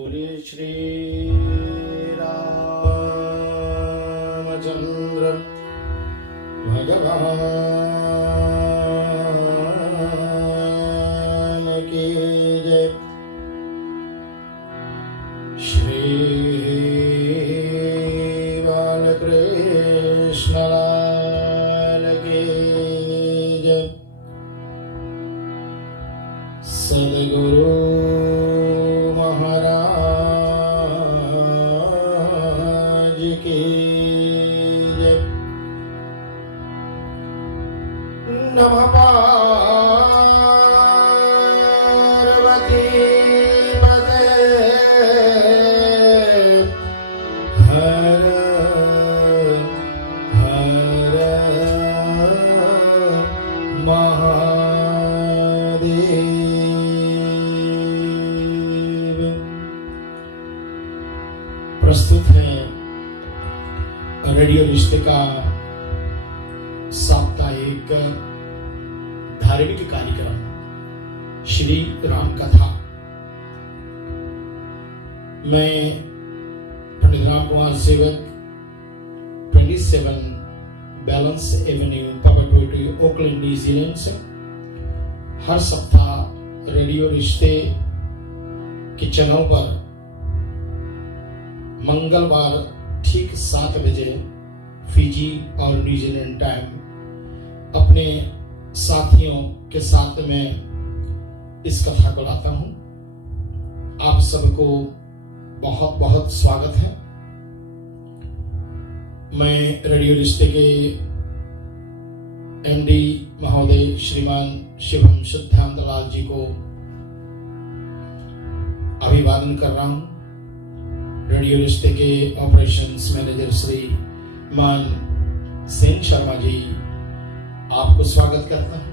बोलिए श्री रामचंद्र भगवान की जय। श्री बालकृष्ण लाल की जय। सद्गुरु नमः पार्वती पते हर हर महादेव। प्रस्तुत है रेडियो रिश्ते का साप्ताहिक धार्मिक कार्यक्रम श्री राम कथा। मैं पंडित राम कुमार सेवक 27 बैलेंस एवेन्यू पापाटोटी ओकलैंड न्यूजीलैंड से हर सप्ताह रेडियो रिश्ते के चैनल पर मंगलवार ठीक 7 बजे फिजी और न्यूजीलैंड टाइम अपने साथियों के साथ में इस कथा को लाता हूं। आप सबको बहुत बहुत स्वागत है। मैं रेडियो रिश्ते के एमडी महोदय श्रीमान शिवम शुद्धांतलाल जी को अभिवादन कर रहा हूं। रेडियो रिश्ते के ऑपरेशंस मैनेजर श्री मान सेन शर्मा जी आपको स्वागत करता हूं।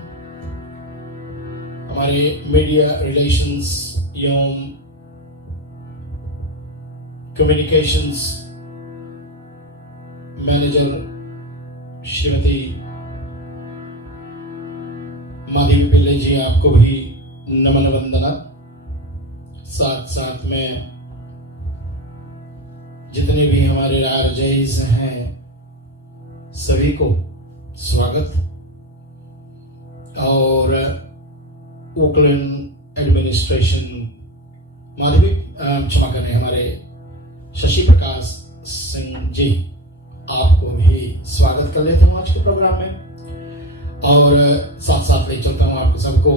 हमारे मीडिया रिलेशंस एवं कम्युनिकेशंस मैनेजर श्रीमती माधवी पिल्ले जी आपको भी नमन वंदना। साथ साथ में जितने भी हमारे आरजेस हैं सभी को स्वागत। और ओकलैंड एडमिनिस्ट्रेशन माधवी क्षमा करें हमारे शशि प्रकाश सिंह जी आपको भी स्वागत कर लेते हूँ आज के प्रोग्राम में। और साथ साथ ले चलता हूँ आपको सबको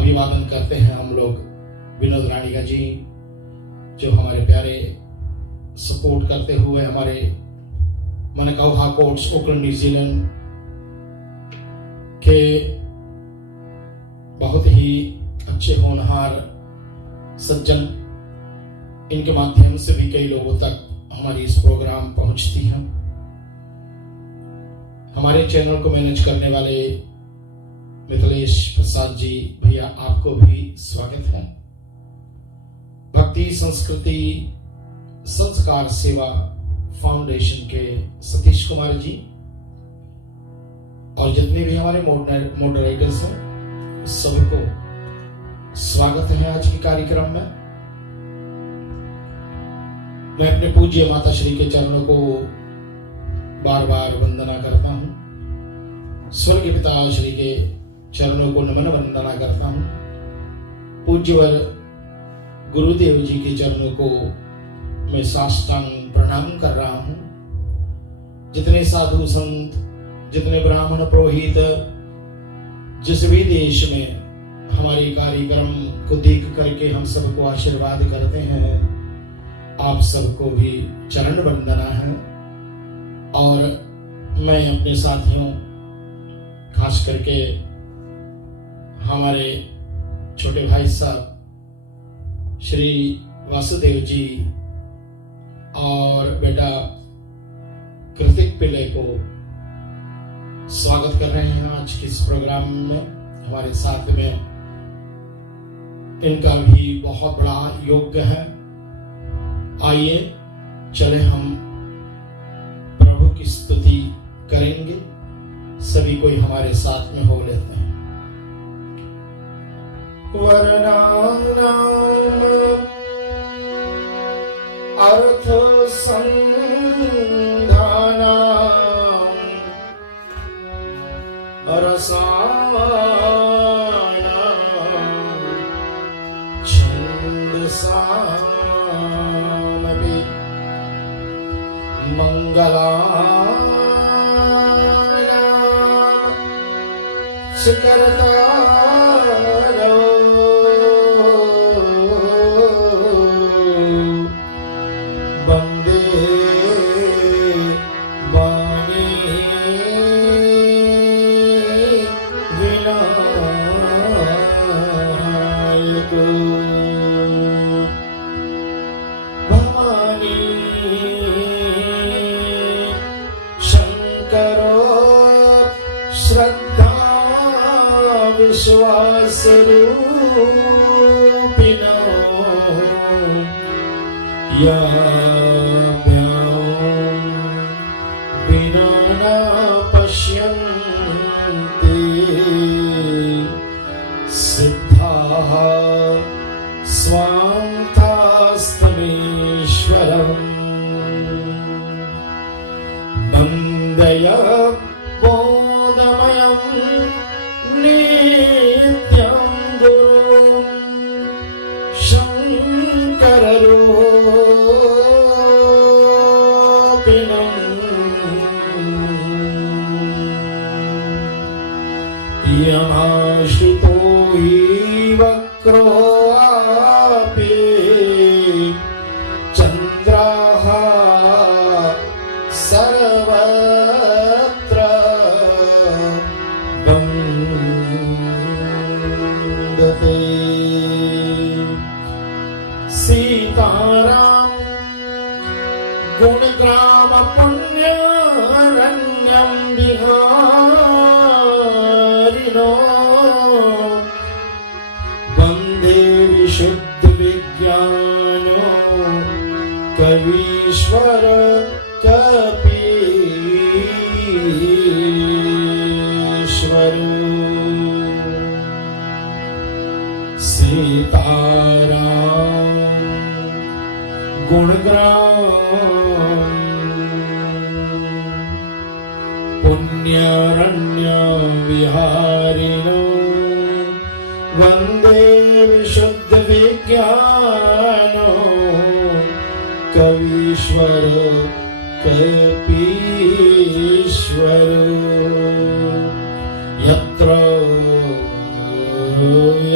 अभिवादन करते हैं हम लोग विनोद राणीका जी जो हमारे प्यारे सपोर्ट करते हुए हमारे मनकौहा कोट्स ओकलैंड न्यूजीलैंड के बहुत ही अच्छे होनहार सज्जन, इनके माध्यम से भी कई लोगों तक हमारी इस प्रोग्राम पहुंचती है। हमारे चैनल को मैनेज करने वाले मिथिलेश प्रसाद जी भैया आपको भी स्वागत है। भक्ति संस्कृति संस्कार सेवा फाउंडेशन के सतीश कुमार जी और जितने भी हमारे मॉडरेटर्स हैं सबको स्वागत है आज के कार्यक्रम में। मैं अपने पूज्य माता श्री के चरणों को बार बार वंदना करता हूं। स्वर्गीय पिता श्री के चरणों को नमन वंदना करता हूं। पूज्यवर गुरुदेव जी के चरणों को मैं साष्टांग प्रणाम कर रहा हूं। जितने साधु संत, जितने ब्राह्मण पुरोहित जिस भी देश में हमारे कार्यक्रम को देख करके हम सबको आशीर्वाद करते हैं आप सबको भी चरण वंदना है। और मैं अपने साथियों खास करके हमारे छोटे भाई साहब श्री वासुदेव जी और बेटा कृतिक पिल्ले को स्वागत कर रहे हैं आज के इस प्रोग्राम में। हमारे साथ में इनका भी बहुत बड़ा योग्य है। आइए चले हम प्रभु की स्तुति करेंगे। सभी कोई हमारे साथ में हो लेते हैं। वरदान संघानां रसानां छन्दसामपि मङ्गलानां शिखरतारो वन्दे वाणी विनायको भवानी शंकरो श्रद्धा विश्वासरूपिणो याभ्यां विना न पश्यन्ति सिद्धाः स्वान्तास्तमीश्वरम् वन्दय बोधमयं नित्यं गुरुं शङ्कररूपिणम् यमाश्रितो हि वक्रोऽपि चन्द्राः सर्वत्र वन्दते सीताराम गुणग्राम पुण्यरण्यं विहारिणो वन्दे विशुद्ध विज्ञानो कवीश्वर कपीश्वरो सीताराम गुणग्राम पुण्यरण्य विहारिणो वन्दे विशुद्ध विज्ञानो कवीश्वर कपीश्वरो यत्र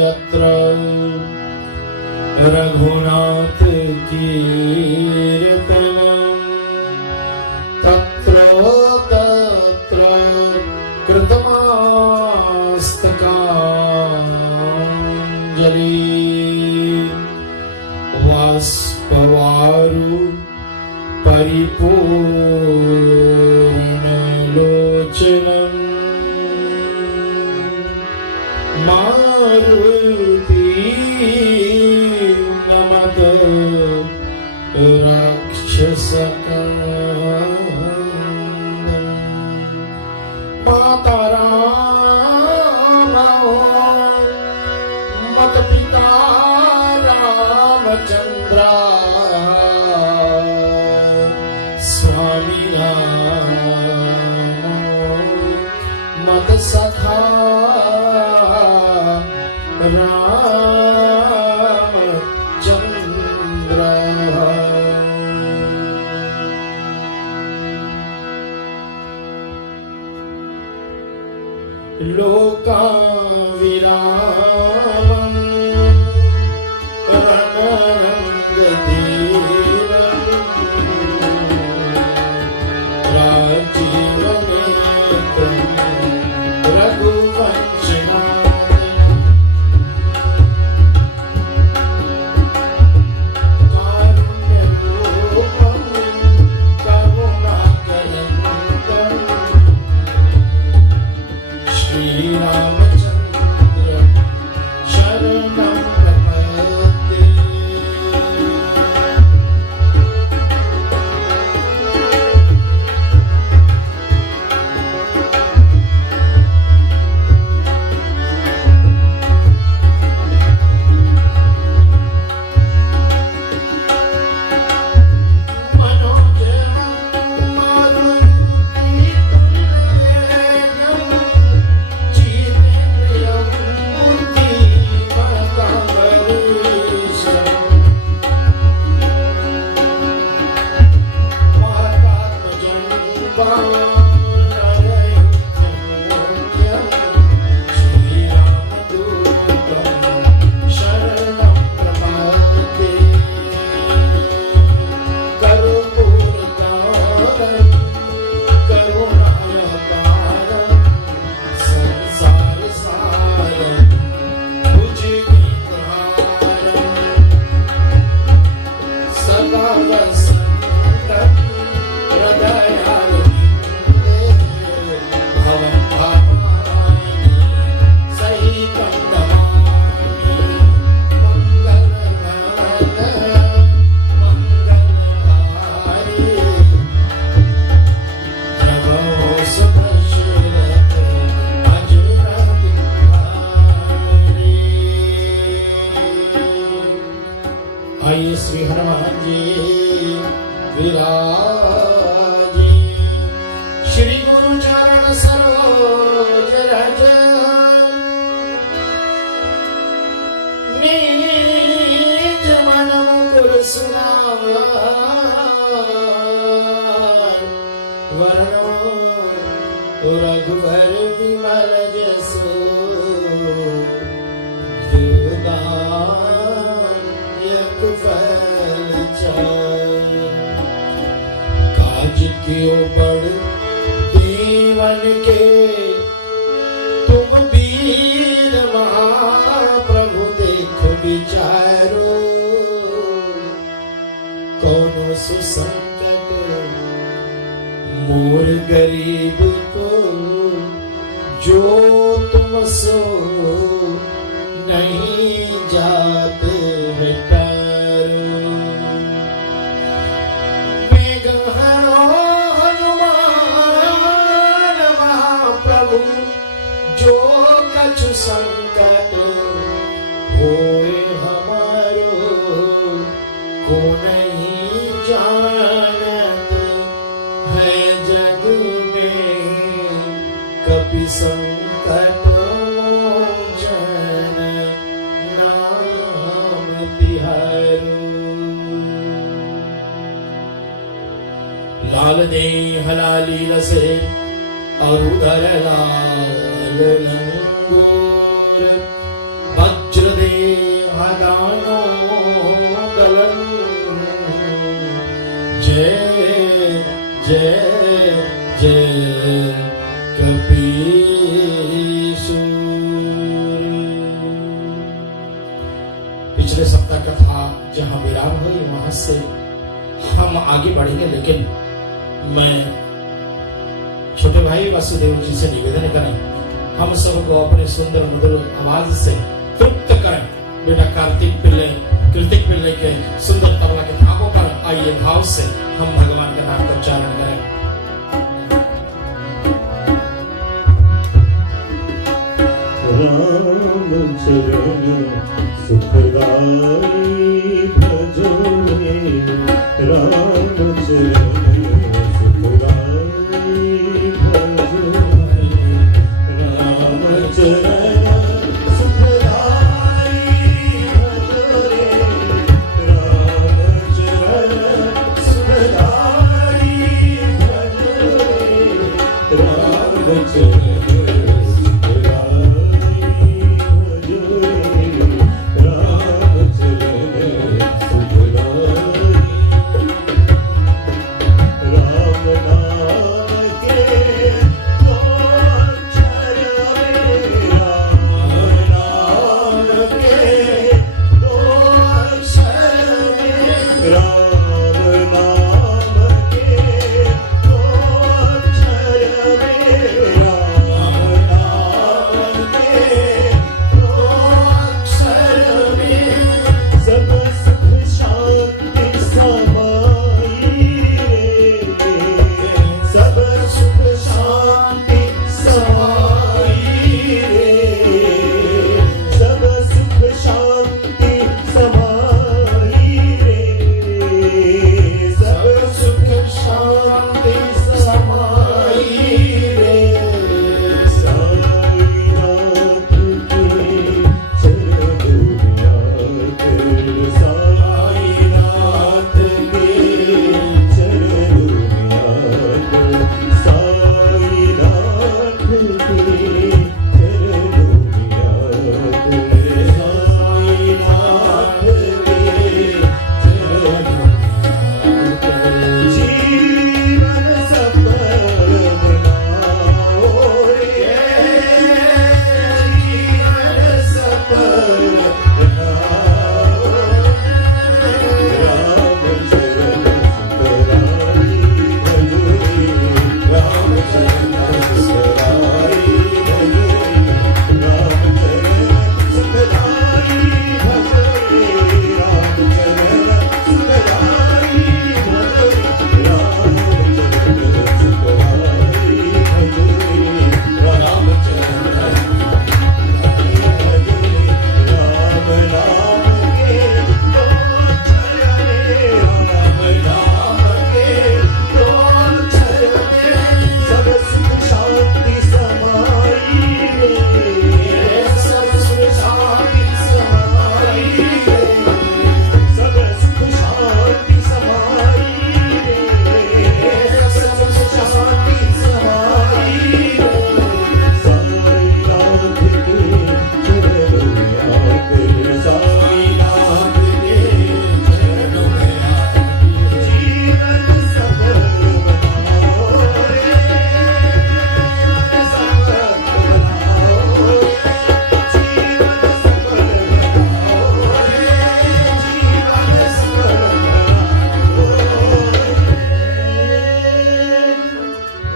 यत्र रघुनाथ कीर्तनं तत्र तत्र कृतमस्तकाञ्जलि वाष्पवारु परिपूर्णलोचनं मारुति नमत राक्षसकन्दं माता राम मत पिता रामचंद्र स्वामी राम मत सखा रामचंद्र लोका विरामं रणरङ्गधीरं राजीवनेत्रं रघुवंशनाथं कारुण्यरूपं करुणाकरन्दं श्रीरामचन्द्र आइए श्री हनुमान जी विराजे, श्री गुरु चरण सरोज रज, निज मन मुकुर सुनार, वरणो रघुवर विमल जसु, काज क्यों बड़ दीवन के तुम वीर महाप्रभु, देखो विचारो कौनो सुसंकट मोर गरीब को, जो तुम सो नहीं जात है तारो। मेघहरो हनुमान महाप्रभु, जो कछु संकट होए हमारो, को नहीं जानत है जग में, कपि संकट लाल दे हलाली लसे और उधर लाल लंगूर, वज्र दे हदानो दलन, जय जय जय कपीसूर। पिछले सप्ताह का था जहां विराम हुई, वहां से हम आगे बढ़ेंगे, लेकिन मैं छोटे भाई वासुदेव जी से निवेदन करें, हम सबको अपने सुंदर मधुर आवाज से तृप्त करें। बेटा कार्तिक पिल्ले के सुंदर तबला के धागों पर आइए भाव से हम भगवान के नाम का उच्चारण करें। राम चरण सुखदाई भजो में, राम चरण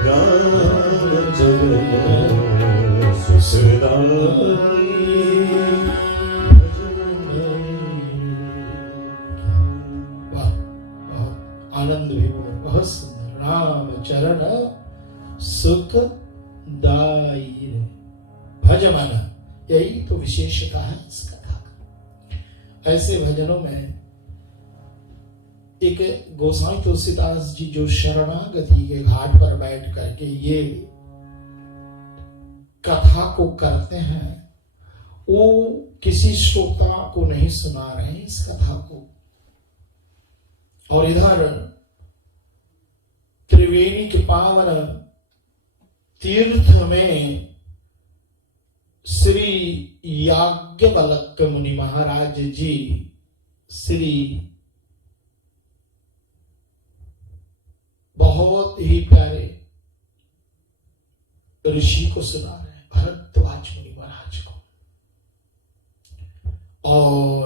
रामचरण सुखदाई वाह, बहुत आनंद भी हुआ, बहुत सुंदर। राम चरण सुखदाई रे भज मन, यही तो विशेषता है इस कथा का। ऐसे भजनों में एक गोसाई तुलसीदास जी जो शरणागति के घाट पर बैठ करके ये कथा को करते हैं, वो किसी श्रोता को नहीं सुना रहे हैं इस कथा को। और इधर त्रिवेणी के पावन तीर्थ में श्री याज्ञवल्क्य मुनि महाराज जी श्री बहुत ही प्यारे ऋषि को सुना रहे हैं, भरद्वाज मुनि महाराज को। और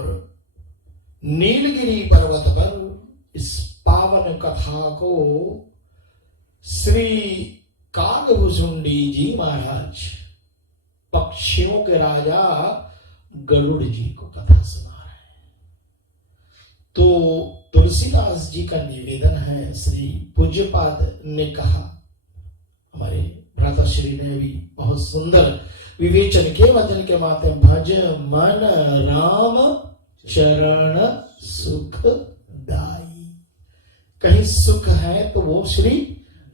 नीलगिरी पर्वत पर इस पावन कथा को श्री कागभुजुंडी जी महाराज, पक्षियों के राजा गरुड़ जी को कथा सुना रहे हैं। तो तुलसीदास जी का निवेदन है, श्री पूज्यपाद ने कहा, हमारे भ्राताश्री ने भी बहुत सुंदर विवेचन के वचन के माध्यम, भज मन राम चरण सुखदाई। कहीं सुख है तो वो श्री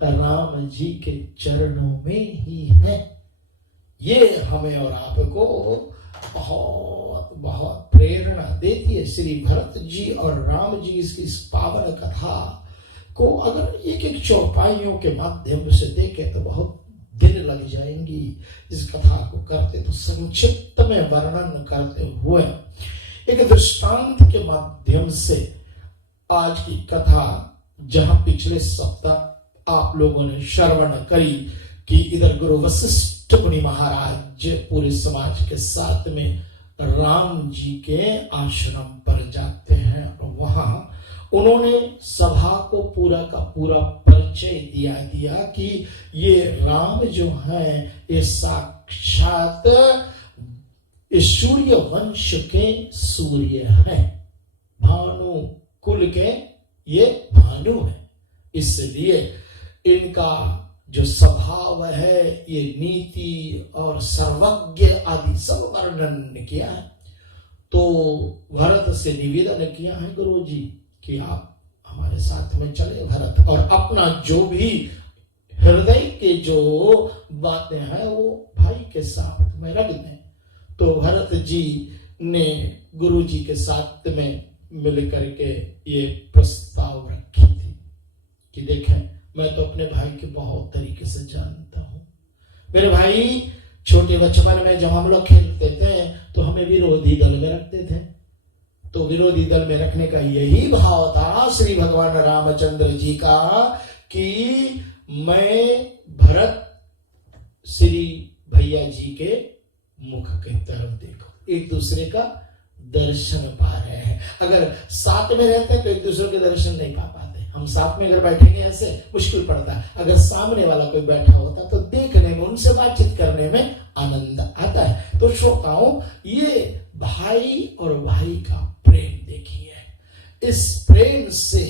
राम जी के चरणों में ही है। ये हमें और आपको बहुत बहुत प्रेरणा देती है। श्री भरत जी और राम जी की इस पावन कथा को अगर एक एक चौपाइयों के माध्यम से देखें तो बहुत दिन लग जाएंगी। इस कथा को करते तो संक्षिप्त में वर्णन करते हुए एक दृष्टांत के माध्यम से आज की कथा, जहां पिछले सप्ताह आप लोगों ने श्रवण करी कि इधर गुरु वशिष्ठ मुनि महाराज पूरे समाज के साथ में राम जी के आश्रम पर जाते हैं और वहां उन्होंने सभा को पूरा का पूरा परिचय दिया कि ये राम जो है ये साक्षात सूर्य वंश के सूर्य हैं, भानु कुल के ये भानु है, इसलिए इनका जो स्वभाव है ये नीति और सर्वज्ञ आदि सब वर्णन किया है। तो भरत से निवेदन किया है गुरु जी कि आप हमारे साथ में चले भरत, और अपना जो भी हृदय के जो बातें हैं वो भाई के साथ में रख दें। तो भरत जी ने गुरु जी के साथ में मिल करके ये प्रस्ताव रखी थी कि देखें, मैं तो अपने भाई के बहुत तरीके से जानता हूँ। मेरे भाई छोटे बचपन में जब हम लोग खेलते थे तो हमें विरोधी दल में रखते थे। तो विरोधी दल में रखने का यही भाव था श्री भगवान रामचंद्र जी का कि मैं भरत श्री भैया जी के मुख की तरफ देखो, एक दूसरे का दर्शन पा रहे हैं। अगर साथ में रहते तो एक दूसरे के दर्शन नहीं पा पाते। हम साथ में अगर बैठेंगे ऐसे मुश्किल पड़ता है, अगर सामने वाला कोई बैठा होता तो देखने में, उनसे बातचीत करने में आनंद आता है। तो श्रोताओं, ये भाई और भाई का प्रेम देखिए। इस प्रेम से,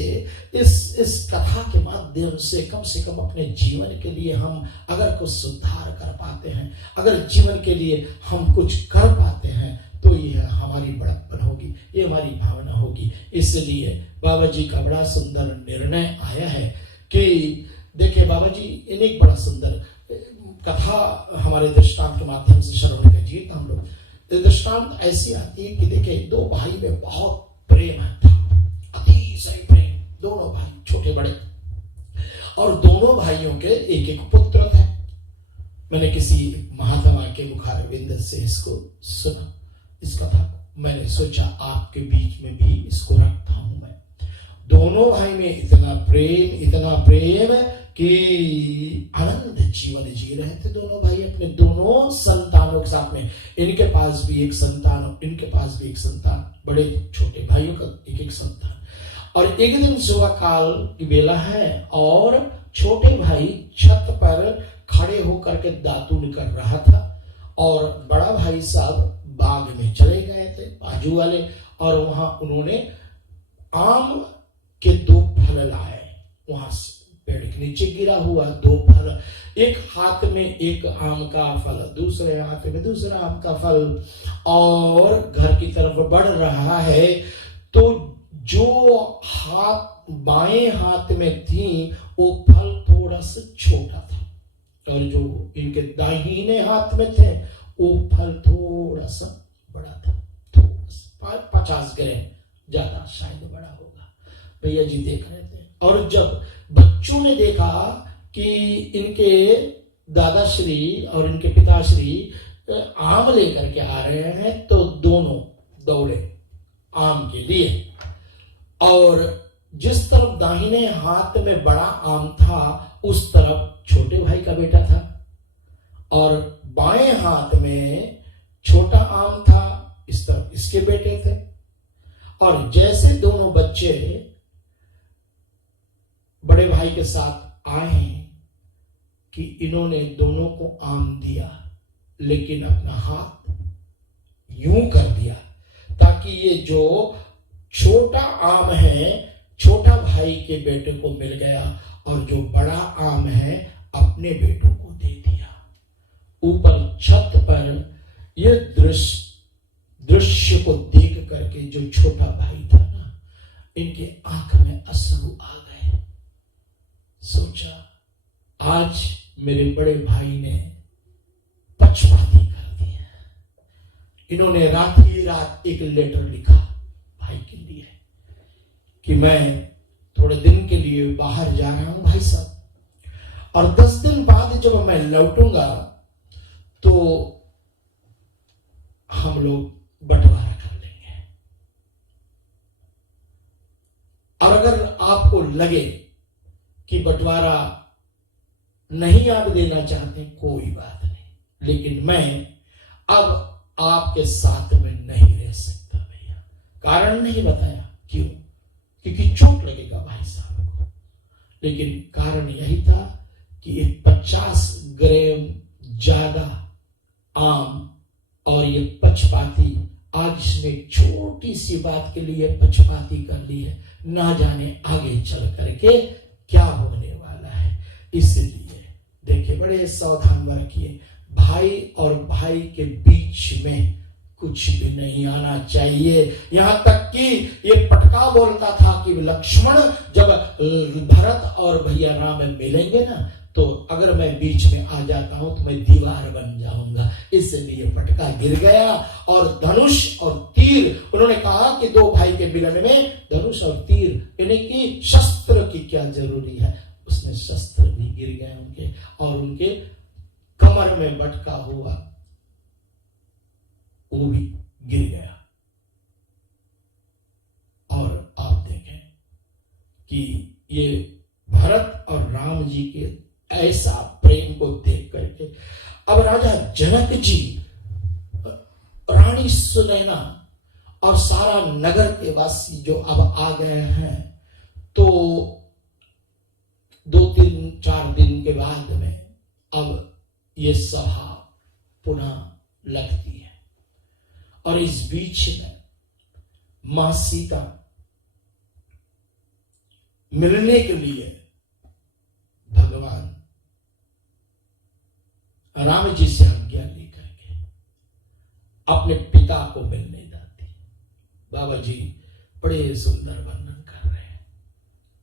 इस कथा के माध्यम से कम अपने जीवन के लिए हम अगर कुछ सुधार कर पाते हैं, अगर जीवन के लिए हम कुछ कर पाते हैं तो यह हमारी बड़प्पन होगी, ये हमारी भावना होगी। इसलिए बाबा जी का बड़ा सुंदर निर्णय आया है कि देखिए, बाबा जी इन एक बड़ा सुंदर कथा हमारे दृष्टांत के माध्यम से श्रवण कीजिए। हम लोग दृष्टांत ऐसी आती है कि देखिए, दो भाई में बहुत प्रेम था, अतिशय प्रेम, दोनों भाई छोटे बड़े, और दोनों भाइयों के एक एक पुत्र थे। मैंने किसी महात्मा के मुखारविंद से इसको सुना, इस कथा को। मैंने सोचा आपके बीच में भी इसको रखता हूं मैं। दोनों भाई में इतना प्रेम कि आनंद जीवन जी रहे थे दोनों भाई अपने दोनों संतानों के साथ में। इनके पास भी एक संतान, इनके पास भी एक संतान, बड़े छोटे भाइयों का एक एक संतान। और एक दिन सुबह काल की बेला है और छोटे भाई छत पर खड़े होकर के दातून कर रहा था और बड़ा भाई साहब बाग में चले गए थे बाजू वाले, और वहां उन्होंने आम के 2 फल लाए। वहां पेड़ के नीचे गिरा हुआ 2 फल, एक हाथ में एक आम का फल, दूसरे हाथ में दूसरा आम का फल, और घर की तरफ बढ़ रहा है। तो जो हाथ बाएं हाथ में थी वो फल थोड़ा सा छोटा था, और जो इनके दाहिने हाथ में थे वो फल थोड़ा सा बड़ा था, थोड़ा सा 50 ग्राम ज्यादा शायद बड़ा होगा। भैया जी देख रहे थे, और जब बच्चों ने देखा कि इनके दादाश्री और इनके पिताश्री आम लेकर के आ रहे हैं, तो दोनों दौड़े आम के लिए, और जिस तरफ दाहिने हाथ में बड़ा आम था उस तरफ छोटे भाई का बेटा था, और बाएं हाथ में छोटा आम था, इस तरफ इसके बेटे थे। और जैसे दोनों बच्चे बड़े भाई के साथ आए कि इन्होंने दोनों को आम दिया, लेकिन अपना हाथ यूं कर दिया ताकि ये जो छोटा आम है छोटा भाई के बेटे को मिल गया, और जो बड़ा आम है अपने बेटों को दे दिया। ऊपर छत पर यह दृश्य को देख करके जो छोटा भाई था ना, इनके आंख में अश्रु आ गए। सोचा आज मेरे बड़े भाई ने पक्षपाती कर दिया। इन्होंने रात ही रात एक लेटर लिखा भाई के लिए कि मैं थोड़े दिन के लिए बाहर जा रहा हूं भाई साहब, और 10 दिन बाद जब मैं लौटूंगा तो हम लोग बंटवारा कर लेंगे, और अगर आपको लगे कि बंटवारा नहीं आप देना चाहते कोई बात नहीं, लेकिन मैं अब आपके साथ में नहीं रह सकता भैया। कारण नहीं बताया, क्यों? क्योंकि चोट लगेगा भाई साहब को, लेकिन कारण यही था कि 50 ग्राम ज्यादा आम, और ये पक्षपाती आज इसने छोटी सी बात के लिए पक्षपाती कर ली है, ना जाने आगे चल करके क्या होने वाला है। इसलिए देखिए बड़े सावधान रखिए, भाई और भाई के बीच में कुछ भी नहीं आना चाहिए। यहां तक कि ये पटका बोलता था कि लक्ष्मण जब भरत और भैया राम मिलेंगे ना, तो अगर मैं बीच में आ जाता हूं तो मैं दीवार बन जाऊंगा। इसलिए पटका गिर गया, और धनुष और तीर, उन्होंने कहा कि 2 भाई के मिलन में धनुष और तीर, यानी कि शस्त्र की क्या जरूरी है, उसमें शस्त्र भी गिर गए उनके, और उनके कमर में बटका हुआ वो भी गिर गया। और आप देखें कि ये भरत और राम जी के ऐसा प्रेम को देख करके अब राजा जनक जी, रानी सुनैना और सारा नगर के वासी जो अब आ गए हैं, तो 2-3-4 दिन के बाद में अब ये सभा पुनः लगती है, और इस बीच में मां सीता मिलने के लिए भगवान राम जी से आज्ञा लेकर के अपने पिता को मिलने जाती। बाबा जी बड़े सुंदर वर्णन कर रहे हैं,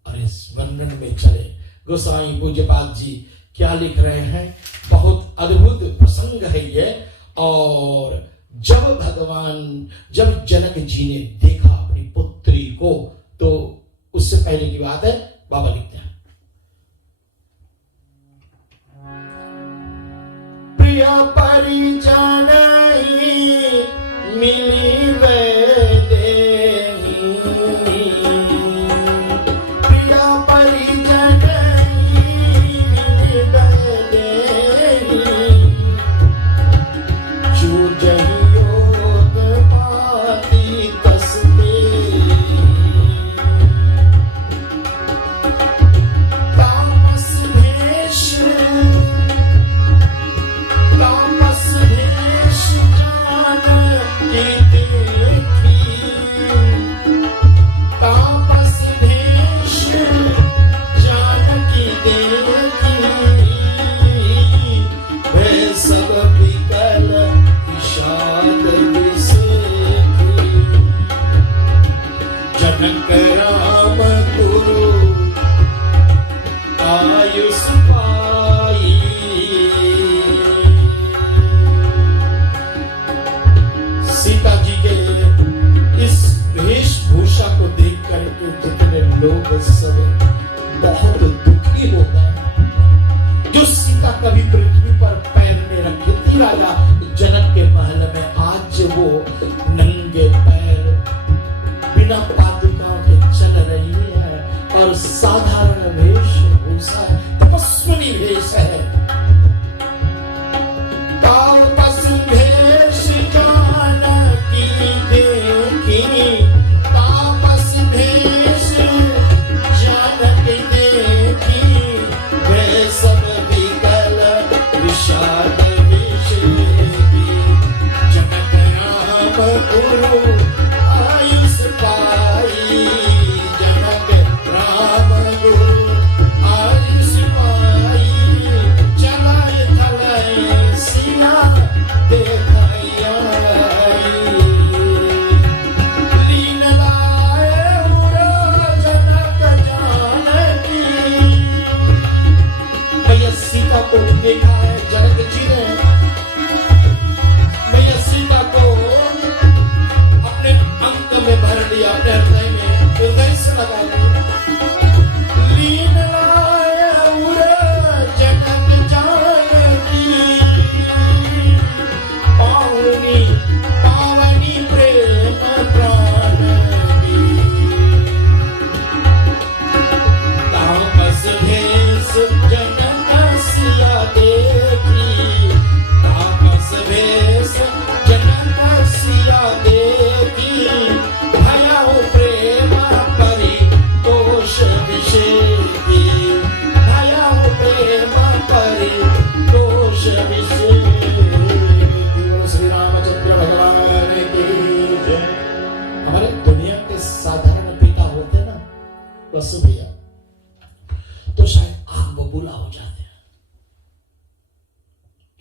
और इस वर्णन में चले गोसाई पूज्यपाद जी क्या लिख रहे हैं। बहुत अद्भुत प्रसंग है ये। और जब जनक जी ने देखा अपनी पुत्री को, तो उससे पहले की बात है, बाबा लिखते हैं, प्रिय परिजन मिली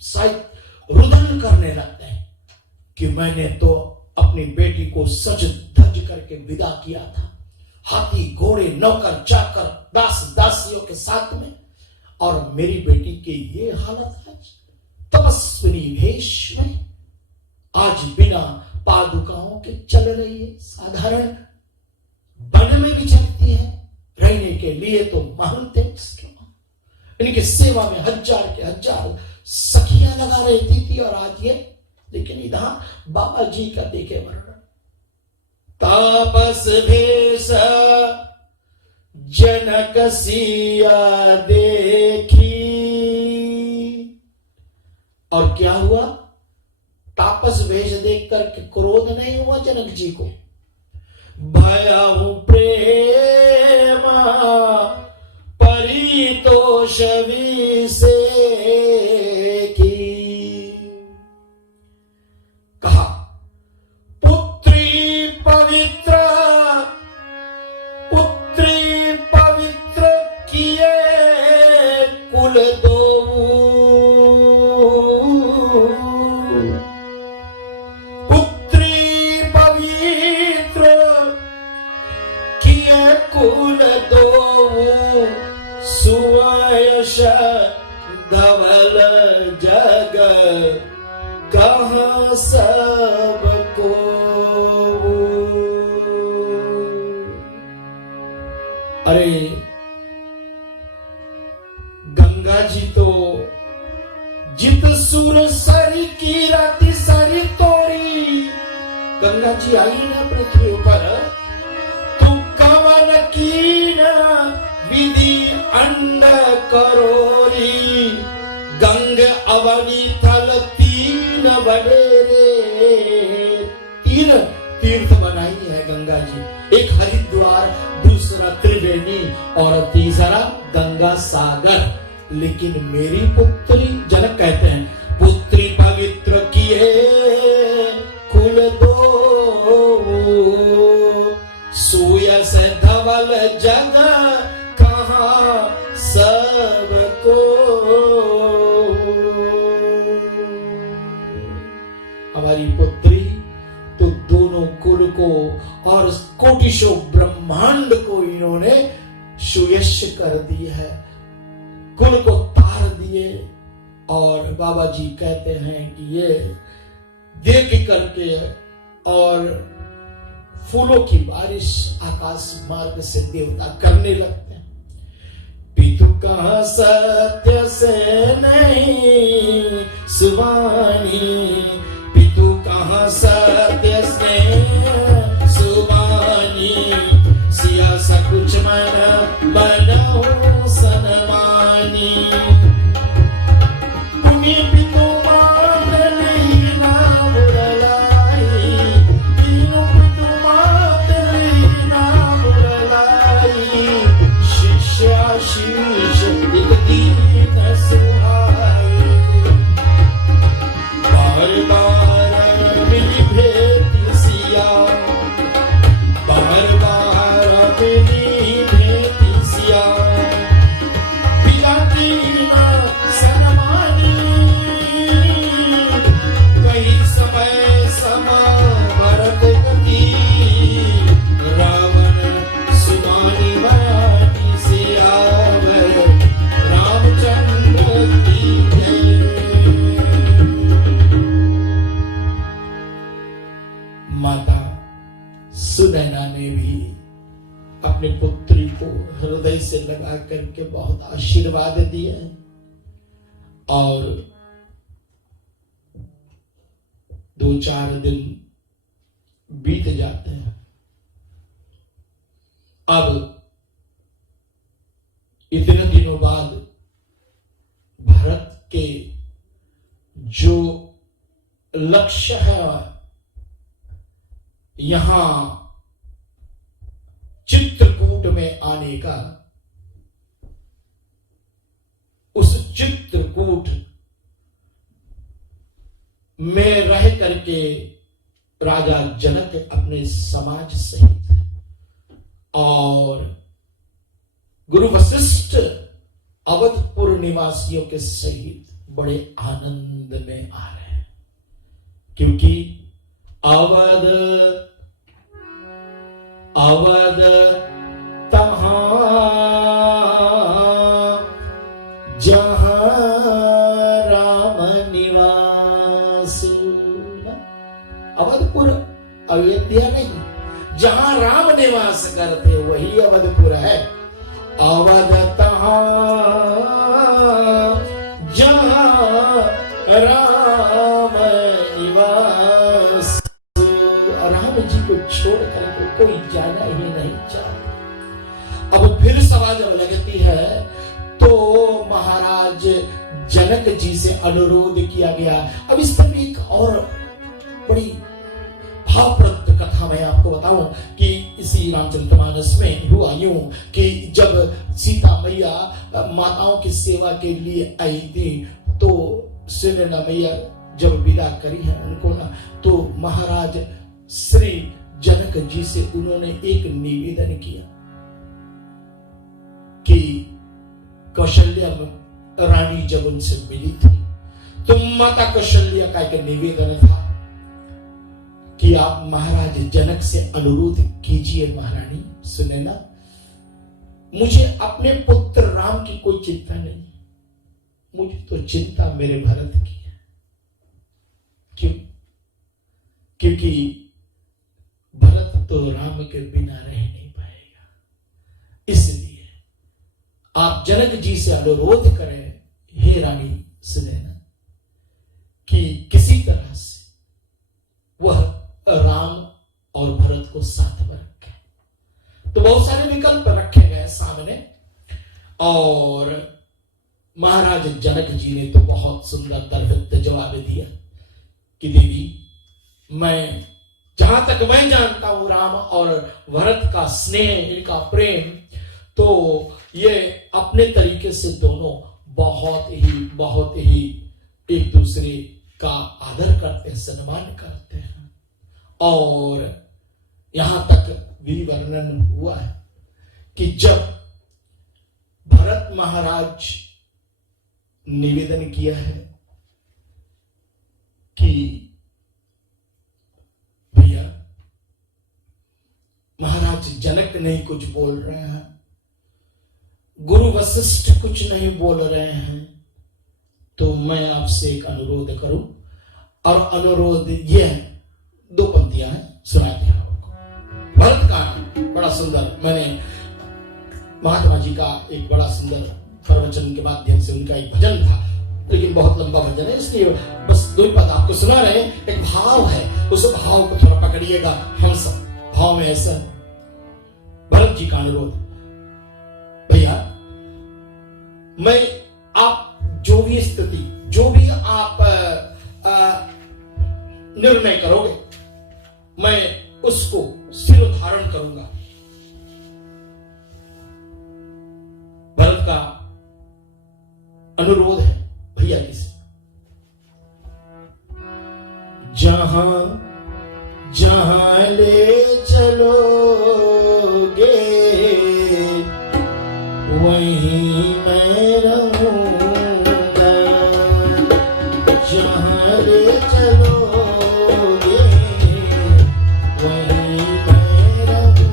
शायद रुदन करने लगते हैं कि मैंने तो अपनी बेटी को सज धज करके विदा किया था, हाथी घोड़े नौकर चाकर दास दासियों के साथ में, और मेरी बेटी की ये हालत है, तपस्विनी भेष में आज बिना पादुकाओं के चल रही है। साधारण वन में भी चलती है, रहने के लिए तो महल थे उसके, इनकी सेवा में हजार के हजार सखियां लगा रहती थी, और आज ये, लेकिन इधर बाबा जी का देखे वर्णन, तापस भेष जनक सिया देखी। और क्या हुआ? तापस वेश देख करके क्रोध नहीं हुआ जनक जी को, भयाहु प्रेम परितोष विषे की। कहा पुत्री पवित्र किए कुल दो, पुत्री पवित्र किए कुल दो, सुयश धवल जग कहाँ सबको। अरे गंगा जी तो जित सुर सरी की राति सारी तोड़ी, गंगा जी आई ना पृथ्वी पर, तू कवन की न विधि अंड करोरी, गंग अवनी थल तीन बडेरे। तीन तीर्थ बनाई है गंगा जी, एक हरिद्वार, दूसरा त्रिवेणी और तीसरा गंगा सागर। लेकिन मेरी पुत्री, जनक कहते हैं, पुत्री पवित्र किए कुल दो, सुयस धवल जग कहाँ सबको। हमारी पुत्री तो दोनों कुल को और कोटिशो ब्रह्मांड को इन्होंने सुयश कर दी है, कुल को तार दिए। और बाबा जी कहते हैं कि ये देख करके और फूलों की बारिश आकाश मार्ग से देवता करने लगते हैं। पितु का सत्य से नहीं सुवानी, पितु कहाँ सत्य से सुवानी, सिया सकुच मन बनो सनमानी। पुनि पितु मान लीना उड़लाई, तीनों पितु मान लीना उड़लाई, शिष्या शीश एक दीन सुहाए, बार बार मिली भेंट सिया, बार बार मिली भेंट सिया, पिला दीना सनमानी, कहीं समय समा भरत गति, रावण सुमानी वाणी से आवे, रामचंद्र की जय। माता सुनैना ने भी अपनी पुत्री को हृदय से लगा करके बहुत आशीर्वाद दिए, और 2-4 दिन बीत जाते हैं। अब इतने दिनों बाद भारत के जो लक्ष्य है यहां चित्रकूट में आने का, उस चित्रकूट में रह करके राजा जनक अपने समाज सहित और गुरु वशिष्ठ अवधपुर निवासियों के सहित बड़े आनंद में आ रहे हैं, क्योंकि अवध अवध तहां जहां राम निवास। अवधपुर अयोध्या नहीं, जहां राम निवास करते वही अवधपुर है। अवध तहां जहां राम निवास। राम जी को छोड़ कर कोई जाना ही नहीं चाहता। अब फिर सभा जब लगती है तो महाराज जनक जी से अनुरोध किया गया। अब इस पर एक और बड़ी भावप्रद कथा मैं आपको बताऊं कि इसी रामचरितमानस में हुआ यूं कि जब सीता मैया माताओं की सेवा के लिए आई थी तो सुनैना मैया जब विदा करी है उनको ना, तो महाराज श्री जनक जी से उन्होंने एक निवेदन किया कि कौशल्या रानी जब उनसे मिली थी तो माता कौशल्या का एक निवेदन था कि आप महाराज जनक से अनुरोध कीजिए, महारानी सुनैना, मुझे अपने पुत्र राम की कोई चिंता नहीं, मुझे तो चिंता मेरे भरत की है। क्यों? क्योंकि भरत तो राम के बिना रह नहीं पाएगा। इसलिए आप जनक जी से अनुरोध करें, हे रानी सुनैना, कि किसी तरह से वह राम और भरत को साथ में रखे। तो बहुत सारे विकल्प रखे गए सामने और महाराज जनक जी ने तो बहुत सुंदर दरवक्त जवाब दिया कि देवी, मैं जहां तक मैं जानता हूं राम और भरत का स्नेह, इनका प्रेम, तो ये अपने तरीके से दोनों बहुत ही एक दूसरे का आदर करते हैं, सम्मान करते हैं। और यहां तक भी वर्णन हुआ है कि जब भरत महाराज निवेदन किया है कि भैया महाराज जनक नहीं कुछ बोल रहे हैं, गुरु वशिष्ठ कुछ नहीं बोल रहे हैं, तो मैं आपसे एक अनुरोध करूं। और अनुरोध यह है, दो पंक्तियां हैं, सुनाते हैं आपको। भरत का बड़ा सुंदर, मैंने महात्मा जी का एक बड़ा सुंदर प्रवचन के माध्यम से उनका एक भजन था, लेकिन बहुत लंबा भजन है, इसलिए बस दो पद आपको सुना रहे हैं। एक भाव है, उस भाव को थोड़ा पकड़िएगा। हम सब भाव में ऐसा भरत जी का अनुरोध, भैया मैं आप जो भी स्थिति, जो भी आप निर्णय करोगे, मैं उसको सिर धारण करूंगा। भरत का अनुरोध है भैया जी से, जहां जहां ले चलोगे वहीं मैं रहूंगा, जहां ले चलोगे वहीं मैं रहूंगा।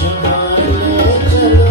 जहां ले चलो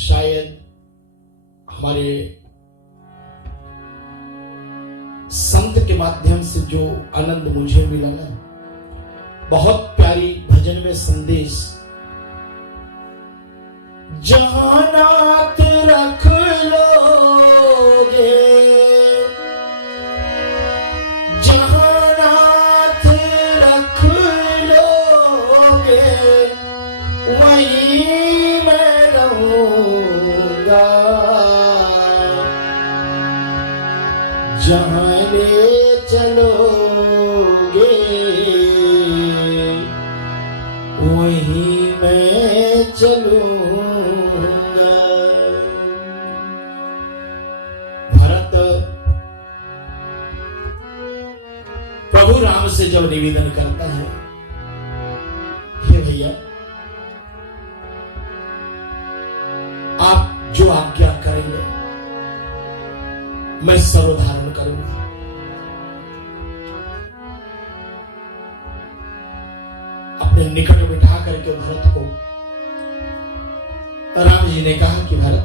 शायद हमारे संत के माध्यम से जो आनंद मुझे मिला ना, बहुत प्यारी भजन में संदेश, जहां नाथ रख लोगे, जहां नाथ रख लोगे, वहीं मैं रहूंगा, जहां ले चलोगे वहीं मैं चलूंगा। भरत प्रभु राम से जब निवेदन करता है, हे भैया आप जो आज्ञा करेंगे मैं सर्व धारण करूंगा। अपने निकट बिठा करके भरत को राम जी ने कहा कि भरत,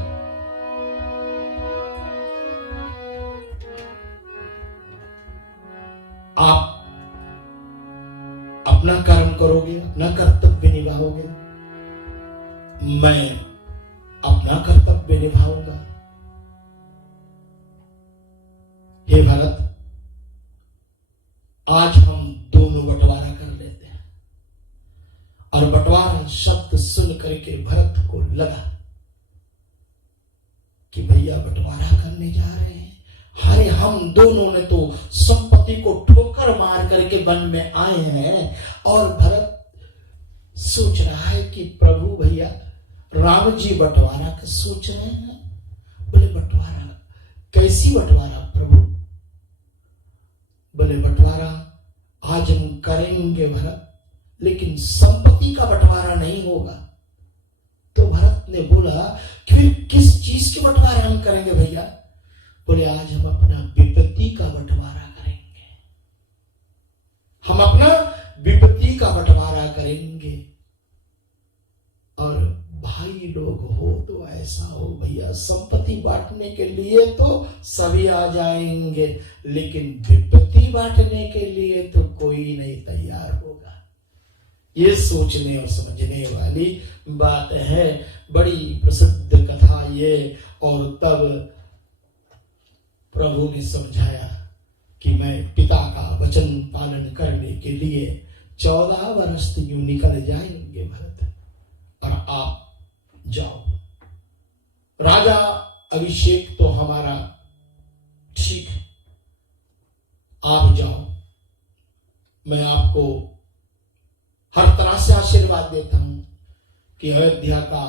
आप अपना कर्म करोगे, अपना कर्तव्य निभाओगे, मैं अपना कर्तव्य निभाऊंगा। हे भरत, आज हम दोनों बंटवारा कर लेते हैं। और बंटवारा शब्द सुन करके भरत को लगा कि भैया बंटवारा करने जा रहे हैं। अरे हम दोनों ने तो संपत्ति को ठोकर मार करके वन में आए हैं, और भरत सोच रहा है कि प्रभु भैया राम जी बंटवारा का सोच रहे हैं। बोले बंटवारा कैसी बंटवारा प्रभु? बोले बंटवारा आज हम करेंगे भरत, लेकिन संपत्ति का बंटवारा नहीं होगा। तो भरत ने बोला कि फिर किस चीज के बंटवारा हम करेंगे भैया? बोले आज हम अपना विपत्ति का बंटवारा करेंगे, हम अपना विपत्ति का बंटवारा करेंगे। और भाई लोग हो तो ऐसा हो भैया, संपत्ति बांटने के लिए तो सभी आ जाएंगे, लेकिन विपत्ति बांटने के लिए तो कोई नहीं तैयार होगा। ये सोचने और समझने वाली बात है। बड़ी प्रसिद्ध कथा ये। और तब प्रभु ने समझाया कि मैं पिता का वचन पालन करने के लिए 14 वर्ष यूं निकल जाएंगे भरत, और आप जाओ। राजा अभिषेक तो हमारा ठीक है, आप जाओ, मैं आपको हर तरह से आशीर्वाद देता हूं कि अयोध्या का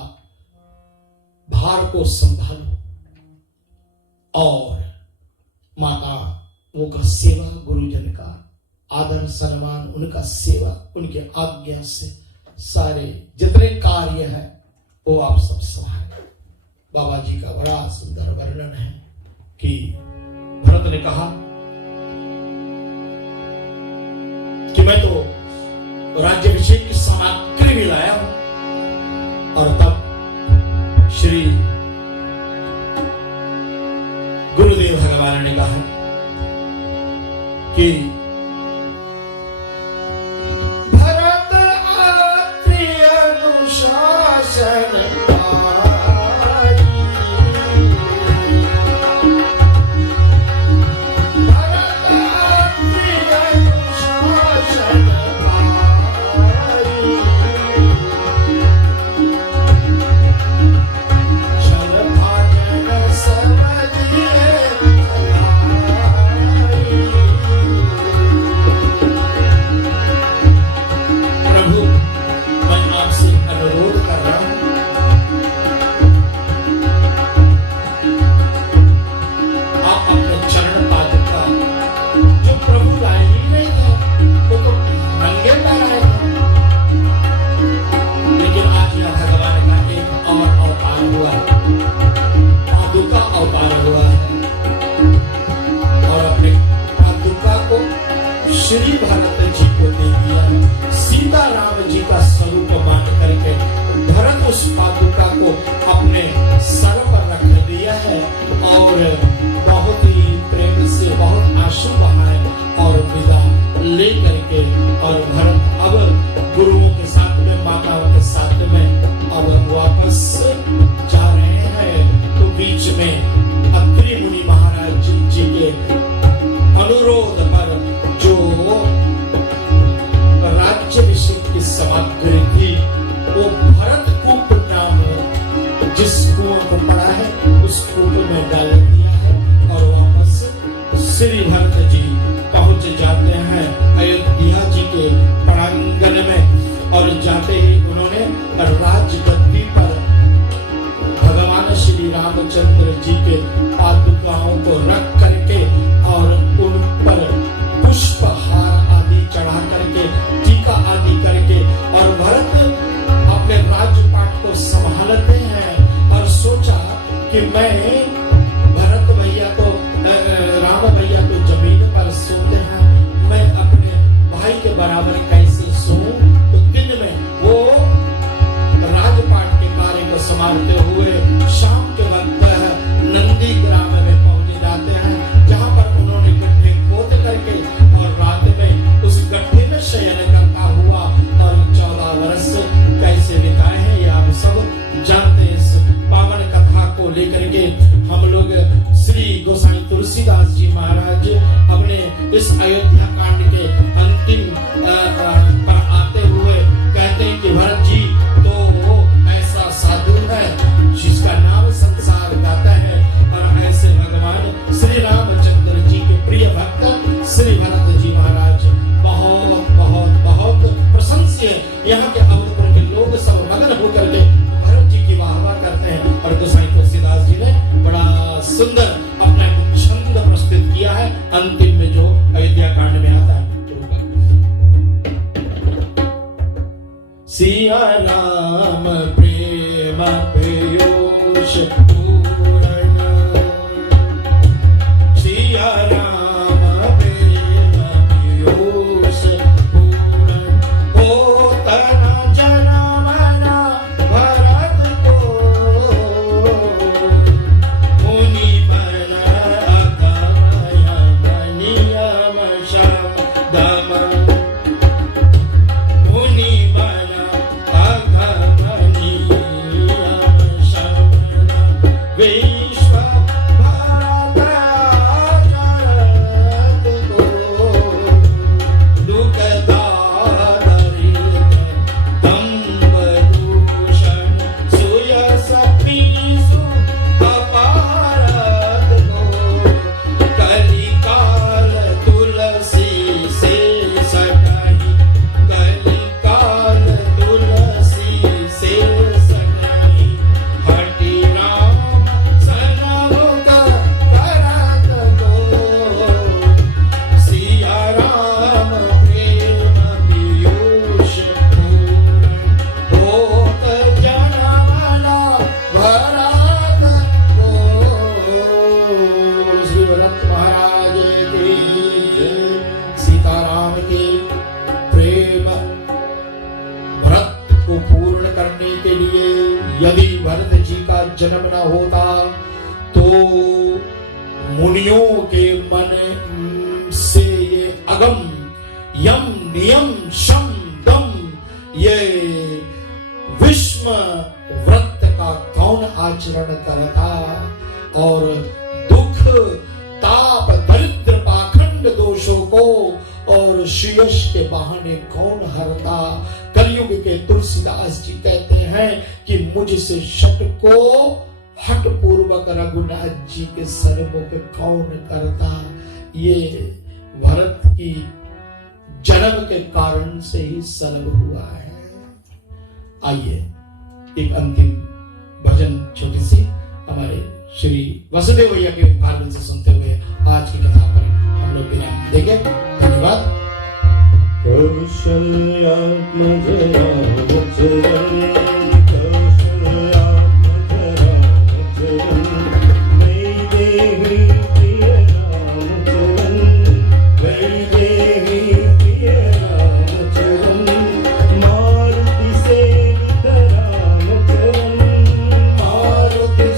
भार को संभालो, और माताओं का सेवा, गुरुजन का आदर सम्मान, उनका सेवा, उनके आज्ञा से सारे जितने कार्य है वो आप सब संभालें। बाबा जी का बड़ा सुंदर वर्णन है कि भरत ने कहा कि मैं तो राज्याभिषेक की सामग्री भी लाया हूं। और तब श्री गुरुदेव भगवान ने कहा कि भरत आत्रि अनुशासन पाई, भरत आत्रि अनुशासन पाई, क्षण भाजन समझिए श्री भरत जी को दे दिया। सीता राम जी का स्वरूप मान करके भरत उस पादुका को अपने सर पर रख दिया है और बहुत ही प्रेम से बहुत आंसू बहाए और विदा ले करके और भरत अब गुरुओं के साथ में माताओं के साथ में अब वापस जा रहे हैं। तो बीच में अत्रि मुनि महाराज जी के अनुरोध पर जो राज्याभिषेक की सामग्री थी वो भरत कूप नाम जिस कुआं को पड़ा है उस कूप में डाल दिया है और वापस श्री भरत जी पहुंच जाते हैं अयोध्या जी के प्रांगण में और जाते ही उन्होंने राजगद्दी पर भगवान श्री रामचंद्र जी के पादुकाओं को रख करके और उन पर पुष्पहार आदि चढ़ा करके टीका आदि करके और भरत अपने राजपाट को संभालते हैं और सोचा कि मैं भरत भैया तो राम भैया तो जमीन पर सोते हैं, मैं अपने भाई के बराबर कैसे सोऊं। तो दिन में वो राजपाट के कार्य को संभालते हुए शाम के वक्त नंदी ग्राम में पहुंच जाते हैं जहां पर उन्होंने गड्ढे खोद करके और रात में उस गड्ढे में शयन करता हुआ और 14 वर्ष कैसे बिताए हैं ये आप सब जानते हैं। इस पावन कथा को लेकर के हम लोग श्री गोसाई तुलसीदास जी महाराज अपने इस अयोध्या कांड के अंतिम पर आते हुए कहते हैं कि भरत जी तो ऐसा साधु है जिसका नाम संसार गाता है और ऐसे भगवान श्री रामचंद्र जी के प्रिय भक्त श्री भरत जी महाराज बहुत बहुत बहुत प्रशंसनीय। यहाँ के अवधपुर के लोग सब मगन होकर के भरत जी की वाहवाह करते हैं और गोसाई तुलसीदास जी ने बड़ा सुंदर अपना छंद प्रस्तुत किया है अंतिम में जो अयोध्या कांड में आता है। सिया राम प्रेम पीयूष पूरण, सिया राम प्रेम पीयूष पूरण, होत न जन्म न भरत को, मुनि बन अगमय नियम शब्दम, मुनि बन विश्व भारत को दुखदारी दम्भ दूषण सुयस पीसु अपारत को, कलिकाल तुलसी से सटाई, कलिकाल तुलसी से सटाई, हटि राम सनमुख भरत को, सिया राम प्रेम पीयूष पूरण, होत जन्म न भरत को। श्री भरत महाराज की सीताराम के प्रेम व्रत को पूर्ण करने के लिए यदि भरत जी का जन्म न होता तो मुनियों के मन से ये अगम यम नियम शम दम ये विश्व व्रत का कौन आचरण करता और दुख ताप दरिद्र पाखंड दोषों को और श्रेयस के बहाने कौन हरता। कलयुग के तुलसीदास जी कहते हैं कि मुझसे शट को हट पूर्वक रघुनाथ जी के सन्मुख कौन करता। ये भरत की जन्म के कारण से ही सलभ हुआ है। आइए एक अंतिम भजन छोटी सी हमारे श्री वसुदेव भैया के भाषण से सुनते हुए आज की कथा पर हम लोग विराम देंगे। धन्यवाद। कौशल्यात्मज मारुति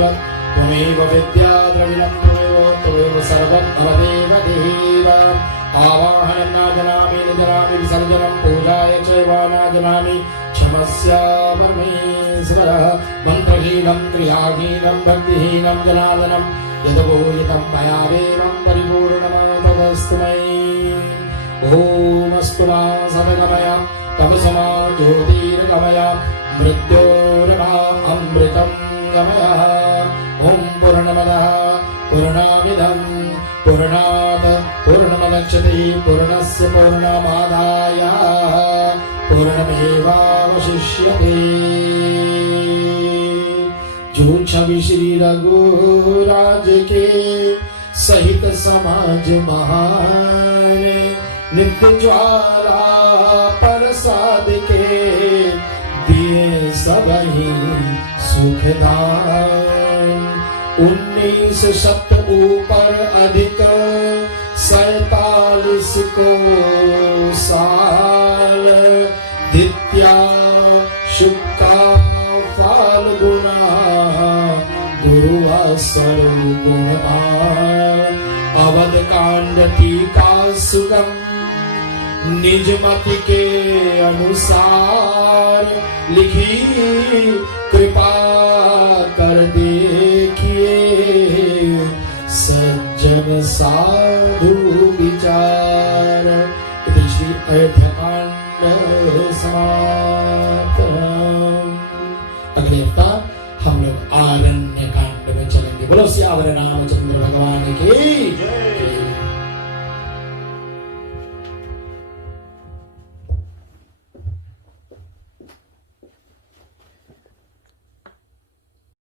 त्वमेव विद्या द्रविणं त्वमेव सर्वं मम देव देव आवाहनं न जनामि न जनामि विसर्जनं पूजाय चैव न जनामि क्षमस्य परमेश्वरः मन्त्रहीनं क्रियाहीनं भक्तिहीनं जनार्दनं यदवोहितं मया देवं परिपूर्णमातदस्तु मयि ओमस्तु मा सदगमया तमसमा ज्योतिर्गमया मृत्योर्मा अमृतं गमया ॐ पूर्णमदः पूर्णमिदं पूर्णात् पूर्णमुदच्यते पूर्णस्य पूर्णमादाय पूर्णमेवावशिष्यते। जो छवि श्री रघुराज के सहित समाज महान नित्य ज्वाला प्रसाद के दिए सबहि सुखदान 19 शत ऊपर अधिक 47 को साल दित्या शुक्का फाल्गुना गुरुवासर गुणवान अवध कांड टीका सुगम निज मति के अनुसार लिखी कृपा कर देखिए सज्जन साधु विचार। श्री अयोध्या कांड समाप्त। अगले हफ्ता हम लोग आरण्य कांड में चलेंगे। बोलो सियावर रामचंद्र भगवान के